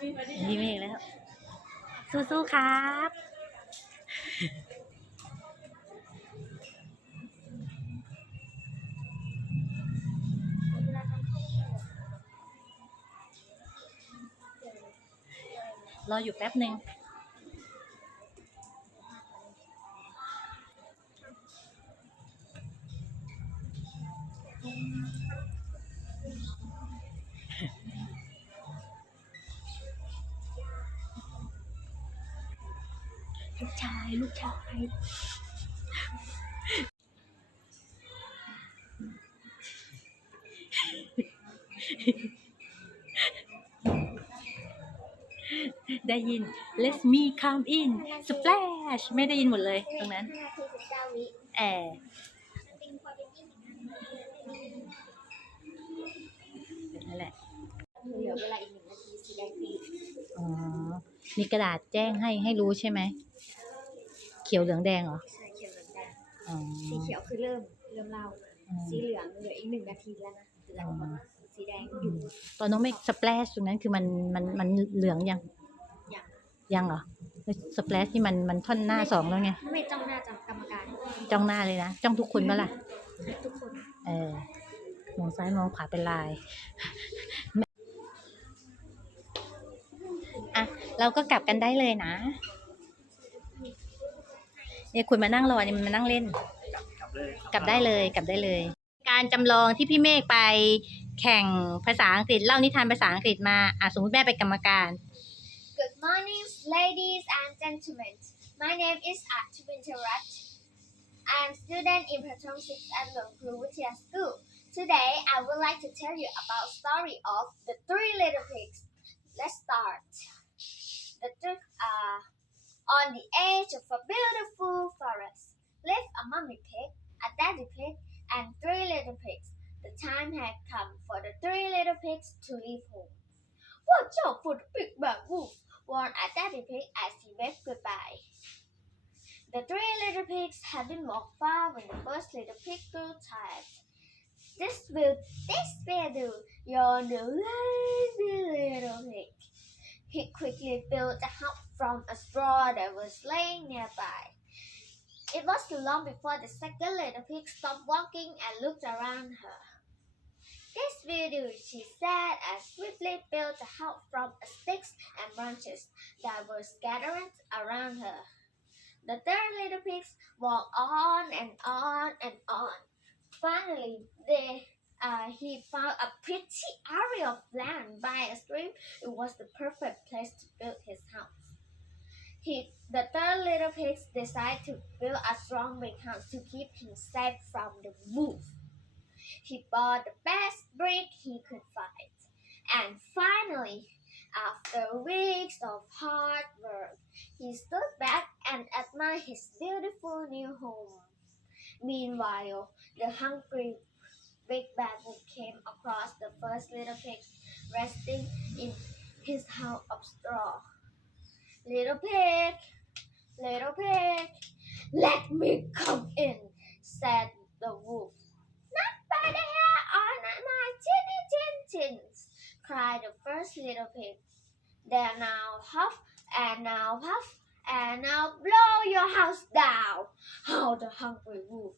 ยิ้มอีกแล้วสู้ๆครับรออยู่แป๊บหนึ่งลูกชายได้ยิน Let me come in splash ไม่ได้ยินหมดเลยตรงนั้นแอร์นั่นแหละเหลือเวลาอีก1 นาทีสีแดงปีอ๋อมีกระดาษแจ้งให้รู้ใช่ไหมเขียวเหลืองแดงเหรอใช่เขียวเหลืองแดงสีเขียวคือเริ่มเล่าสีเหลืองเหลืออีก1 นาทีแล้วนะแต่สีแดงอยู่ตอนน้องเมฆสเปลชตรงนั้นคือมันเหลืองยังเหรอสเปลชที่มันท่อนหน้า2แล้วไงไม่จ้องหน้าจับกรรมการจ้องหน้าเลยนะจ้องทุกคนก็ล่ะทุกคนมองซ้ายมองขวาเป็นลายอ่ะเราก็กลับกันได้เลยนะเนี่ยคุณมานั่งรอเนี่ยมันมานั่งเล่นกลับได้เลยการจำลองที่พี่เมฆไปแข่งภาษาอังกฤษเล่านิทานภาษาอังกฤษมาสมมติแม่เป็นกรรมการ Good morning ladies and gentlemen my name is Archibald I am student in Pratham 6 at Longkrutia School today I would like to tell you about story of the 3 little pigs let's start on the edge of a beautiful forest lived a mommy pig a daddy pig and 3 little pigs. The time had come for the 3 little pigs to leave home. Watch out for the big bad wolf, warned a daddy pig as he waved goodbye. The 3 little pigs hadn't walked far when the first little pig grew tired. This will do, yawned the lazy little pig. He quickly built a house from a straw that was laying nearby.It was long before the second little pig stopped walking and looked around her. This will do, she said as swiftly built a house from sticks and branches that were scattered around her. The third little pig walked on and on and on. Finally, he found a pretty area of land by a stream. It was the perfect place to build his house.The third little pig decided to build a strong big house to keep him safe from the wolf. He bought the best brick he could find. And finally, after weeks of hard work, he stood back and admired his beautiful new home. Meanwhile, the hungry big bad wolf came across the first little pig resting in his house of straw.Little pig, let me come in, said the wolf. Not by the hair on my chins, cried the first little pig. Then now huff, and now puff, and now blow your house down, howled the hungry wolf.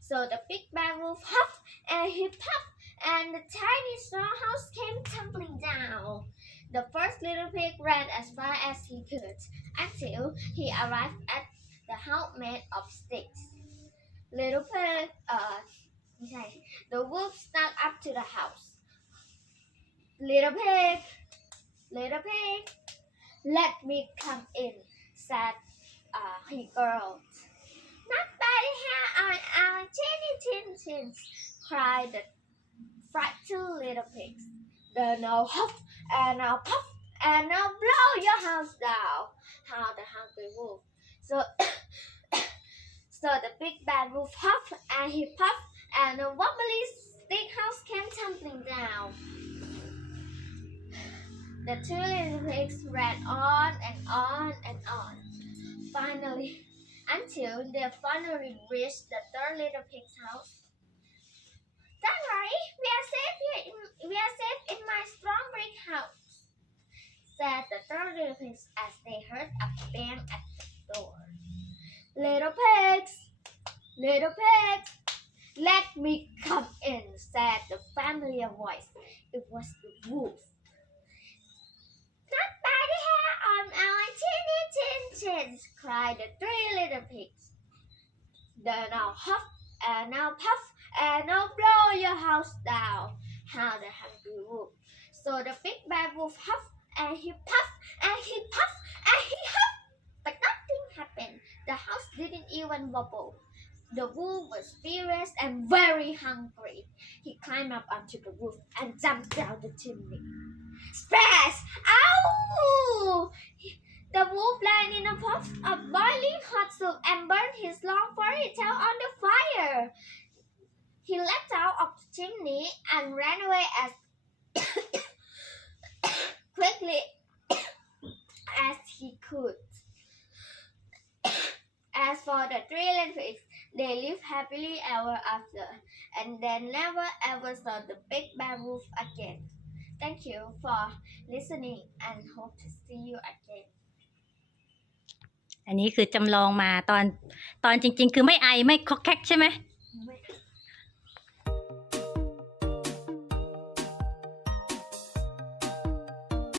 So the big bad wolf huffed and he puffed, and the tiny straw house came tumbling down.The first little pig ran as far as he could until he arrived at the house made of sticks. The wolf snuck up to the house. Little pig, let me come in, said he growled. Not by the hair on our chins, cried the frightened little pigs.Then now huff, and now puff, and now blow your house down, howled the hungry wolf. So the big bad wolf huffed and he puffed, and the wobbly stick house came tumbling down. The 2 little pigs ran on and on and on, until they finally reached the 3rd little pig's house.Don't worry, we are safe in my strong brick house, said the three little pigs as they heard a bang at the door. Little pigs, let me come in, said the familiar voice. It was the wolf. Not by the hair on our chinny chin chins, cried the three little pigs. Then I'll huff and I'll puff and I'll blow your house down, howled the hungry wolf. So the big bad wolf huffed and he puffed and he puffed and he huffed, but nothing happened. The house didn't even wobble. The wolf was furious and very hungry. He climbed up onto the roof and jumped down the chimney. Splash! Ow! The wolf landed in a pot of boiling hot soup and burned his long furry tail on the fire. He leapt out of the chimney and ran away as quickly as he could. As for the three little pigs, they lived happily ever after, and then never ever saw the big bad wolf again. Thank you for listening and hope to see you again. อันนี้คือจำลองมาตอนจริงๆคือไม่ไอไม่คอกแคกใช่ไหม